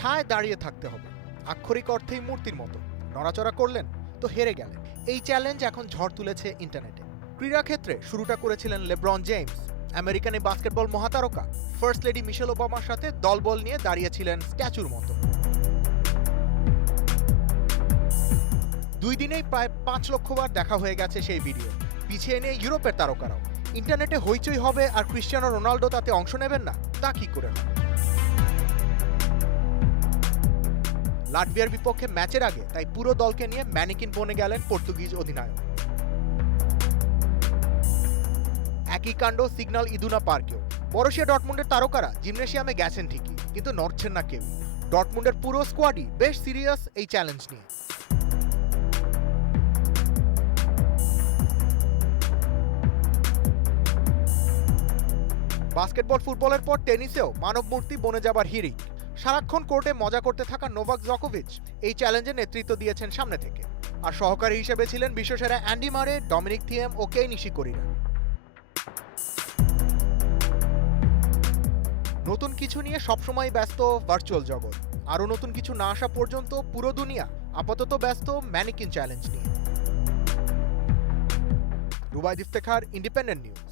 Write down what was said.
ঠায় দাঁড়িয়ে থাকতে হবে, আক্ষরিক অর্থেই মূর্তির মতো। নড়াচড়া করলেন তো হেরে গেলেন। এই চ্যালেঞ্জ এখন ঝড় তুলেছে ইন্টারনেটে। ক্রীড়াক্ষেত্রে শুরুটা করেছিলেন লেব্রন জেমস, আমেরিকান এই বাস্কেটবল মহাতারকা। ফার্স্ট লেডি মিশেল ওবামার সাথে দলবল নিয়ে দাঁড়িয়েছিলেন স্ট্যাচুর মতো। 2 দিনেই প্রায় 5 লক্ষ বার দেখা হয়ে গেছে সেই ভিডিও। পিছিয়ে নিয়ে ইউরোপের তারকারাও। ইন্টারনেটে হইচই হবে আর ক্রিশ্চিয়ানো রোনাল্ডো তাতে অংশ নেবেন না, তা কি করে হয়? লাটভিয়ার বিপক্ষে ম্যাচের আগে তাই পুরো দলকে নিয়ে ম্যানিকিন বনে গেলেন পর্তুগিজ অধিনায়ক। একই কাণ্ড সিগন্যাল ইদুনা পার্কেও। বরুসিয়া ডর্টমুন্ডের তারকারা জিমনেশিয়ামে গেছেন ঠিকই, কিন্তু নড়ছেন না কেউ। ডর্টমুন্ডের পুরো স্কোয়াডই বেশ সিরিয়াস এই চ্যালেঞ্জ নিয়ে। বাস্কেটবল ফুটবলের পর টেনিসেও মানবমূর্তি বনে যাবার হিড়িক। সারাক্ষণ কোর্টে মজা করতে থাকা নোভাক জকোভিচ এই চ্যালেঞ্জে নেতৃত্ব দিয়েছেন সামনে থেকে। আর সহকারী হিসেবে ছিলেন বিশ্বসেরা অ্যান্ডি মারে, ডমিনিক থিয়েম ও কেই নিশিকোরিরা। নতুন কিছু নিয়ে সবসময় ব্যস্ত ভার্চুয়াল জগৎ। আরও নতুন কিছু না আসা পর্যন্ত পুরো দুনিয়া আপাতত ব্যস্ত ম্যানিকিন চ্যালেঞ্জ নিয়ে। Rubaid Iftekhar, independent news.